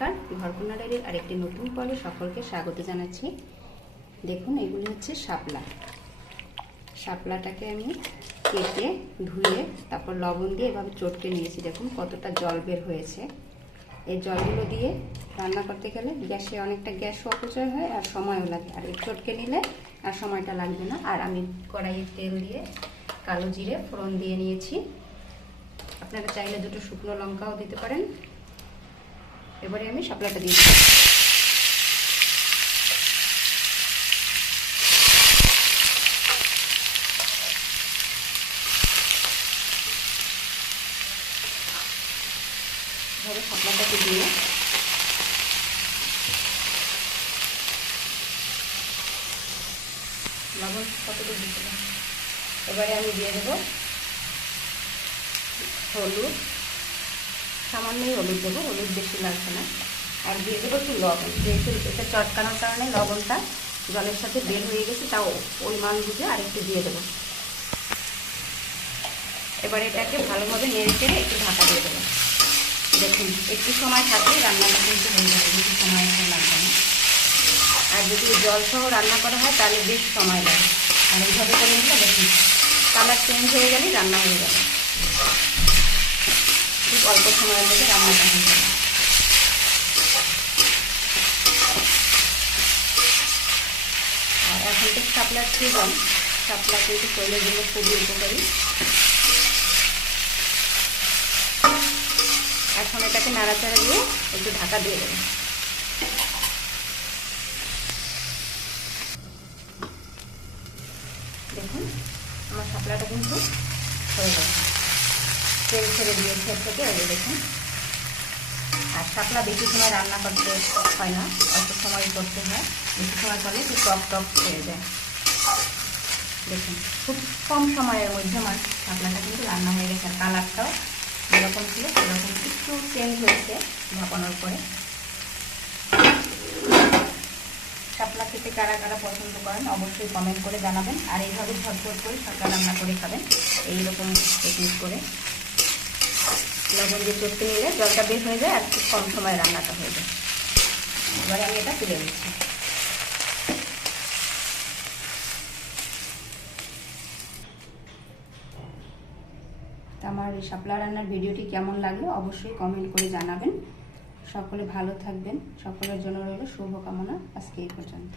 নমস্কার, ঘরকন্যা ডায়েরির আরেকটি নতুন পর্বে সকলকে স্বাগত জানাচ্ছি। দেখুন, এগুলি হচ্ছে শাপলা। শাপলাটাকে আমি কেটে ধুয়ে তারপর লবণ দিয়ে এভাবে চটকে নিয়েছি। দেখুন কতটা জল বের হয়েছে। এই জলগুলো দিয়ে রান্না করতে গেলে গ্যাসে অনেকটা গ্যাসও অপচয় হয় আর সময়ও লাগে, আর এই চটকে নিলে আর সময়টা লাগবে না। আর আমি কড়াইয়ে তেল দিয়ে কালো জিরে ফোড়ন দিয়ে নিয়েছি। আপনারা চাইলে দুটো শুকনো লঙ্কাও দিতে পারেন। এবারে আমি শাপলাটা দিয়ে দিচ্ছি। এবারে শাপলাটাকে দিয়ে লবণ কতটুকু দিতে হবে। এবারে আমি দিয়ে দেবো হলুদ, সামান্যই হলুদ দেবো, হলুদ বেশি লাগছে না। আর দিয়ে দেবো একটু লবণ, যেহেতু এটা চটকানোর কারণে লবণটা জলের সাথে বের হয়ে গেছে, তাও পরিমাণ বুঝে আরেকটু দিয়ে দেবো। এবারে এটাকে ভালোভাবে নেড়ে চেড়ে একটু ঢাকা দিয়ে দেবো। দেখুন, একটু সময় থাকলে রান্নাটা কিন্তু হয়ে যাবে, বেশি সময় লাগবে না। আর যদি জল সহ রান্না করা হয় তাহলে বেশ সময় লাগে। আর এইভাবে করে নিলে দেখুন কালার চেঞ্জ হয়ে গেলেই রান্না হয়ে যাবে। খুব অল্প সময়ের মধ্যে রান্নাটা হয়ে যাবে। আর এখন তো শাপলার সিজন, শাপলা কিন্তু শরীরের জন্য খুবই উপকারী। এখন এটাকে নাড়াচাড়া দিয়ে একটু ঢাকা দিয়ে দেবো। দেখুন আমার শাপলাটা কিন্তু হয়ে গেছে, তেল ছেড়ে দিয়েছে থেকে। এই দেখুন, আর শাপলা বেশি সময় রান্না করতে হয় না, অল্প সময় করতে হয়। বেশি সময় করলে একটু টক টক হয়ে যায়। দেখুন খুব কম সময়ের মধ্যে আমার শাপলাটা কিন্তু রান্না হয়ে গেছে। আর কালারটাও যেরকম ছিল সেরকম একটু চেঞ্জ হয়েছে ভাপানোর পরে। শাপলা খেতে কারা কারা পছন্দ করেন অবশ্যই কমেন্ট করে জানাবেন। আর এইভাবে ঝটপট করে শাপলা রান্না করে খাবেন, এইরকম টেকনিক করে লবণ দিয়ে চটকে নিলে জলটা বের হয়ে যায় আর খুব কম সময়ে রান্নাটা হয়ে যায়। এবারে আমি এটা তুলে নিচ্ছি। আমার এই শাপলা রান্নার ভিডিওটি কেমন লাগলো অবশ্যই কমেন্ট করে জানাবেন। সকলে ভালো থাকবেন, সকলের জন্য রইল শুভকামনা। আজকে এই পর্যন্ত।